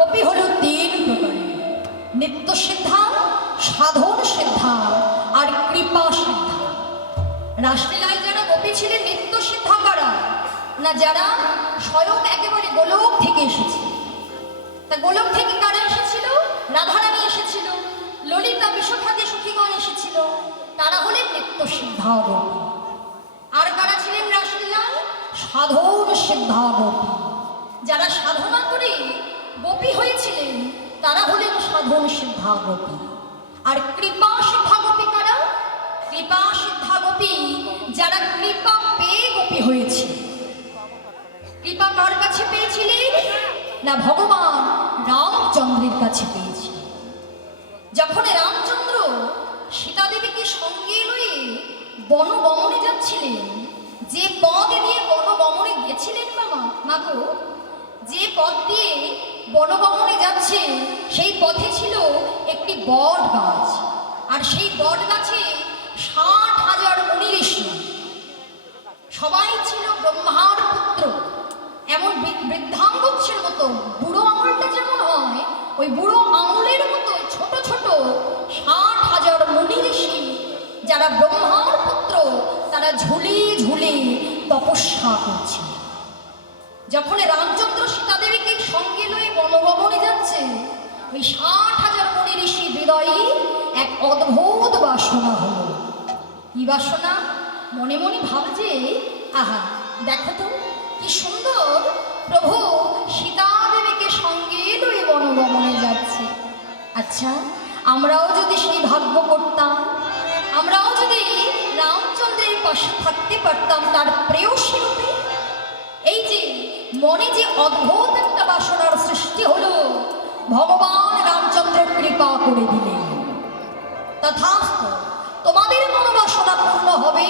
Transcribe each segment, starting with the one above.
গোপী হল তিন প্রকারের, নিত্য সিদ্ধা, সাধন সিদ্ধা আর কৃপা সিদ্ধা। রাসলীলায় যারা গোপী ছিলেন নিত্য সিদ্ধা কারা না, যারা স্বয়ং একেবারে গোলক থেকে এসেছে। তা গোলক থেকে কারা এসেছিল? রাধারানী এসেছিল, ললিতা বিশ্বখাতে সখীগণ এসেছিল, তারা হলেন নিত্য সিদ্ধা গোপী। আর কারা ছিলেন রাসলীলায়? সাধন সিদ্ধা গোপী। যারা সাধনা করে গোপী হয়েছিলেন তারা হলেন সাধন সিদ্ধা গোপী। আর কৃপা সিদ্ধা গোপী কারা? কৃপা সিদ্ধা গোপী যারা কৃপা পেয়ে গোপী হয়েছে। কৃপা কার কাছে পেয়েছিলেন না, ভগবান রামচন্দ্রের কাছে পেয়েছিলেন। যখন রামচন্দ্র সীতাদেবীকে সঙ্গে লয়ে বনগমনে যাচ্ছিলেন, যে পথ দিয়ে বনগমনে গেছিলেন মাগো, যে পথ দিয়ে বনগমনে যাচ্ছে সেই পথে ছিল একটি বট গাছ। আর সেই বট গাছে 60,000 মুনি ঋষি, সবাই ছিল ব্রহ্মার পুত্র। এমন বৃদ্ধাঙ্গুচ্ছের মতো, বুড়ো আঙুলটা যেমন হয় ওই বুড়ো আঙুলের মতো ছোট ছোট 60,000 মুনি ঋষি, যারা ব্রহ্মার পুত্র, তারা ঝুলে ঝুলে তপস্যা করছে। যখন রামচন্দ্র সীতাদেবীকে সঙ্গে লয়ে বনগমনে যাচ্ছে, ওই 60,000 মুনি ঋষি হৃদয়ে এক অদ্ভুত বাসনা হলো। কি বাসনা? মনে মনে ভাবছে, আহা দেখো তো কি সুন্দর প্রভু সীতাদেবীকে সঙ্গে লয়ে বনগমনে যাচ্ছে। আচ্ছা, আমরাও যদি সেই ভাগ্য করতাম, আমরাও যদি রামচন্দ্রের পাশে থাকতে পারতাম তার প্রেয়সী রূপে। এই যে মনে যে অদ্ভুত একটা বাসনার সৃষ্টি হলো, ভগবান রামচন্দ্র কৃপা করে দিলেন। তথাস্তু, তোমাদের মনোবাসনা পূর্ণ হবে,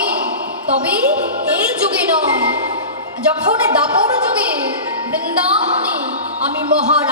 তবে এই যুগে নয়, যখন দাপর যুগে বৃন্দাবনে আমি মহারাজ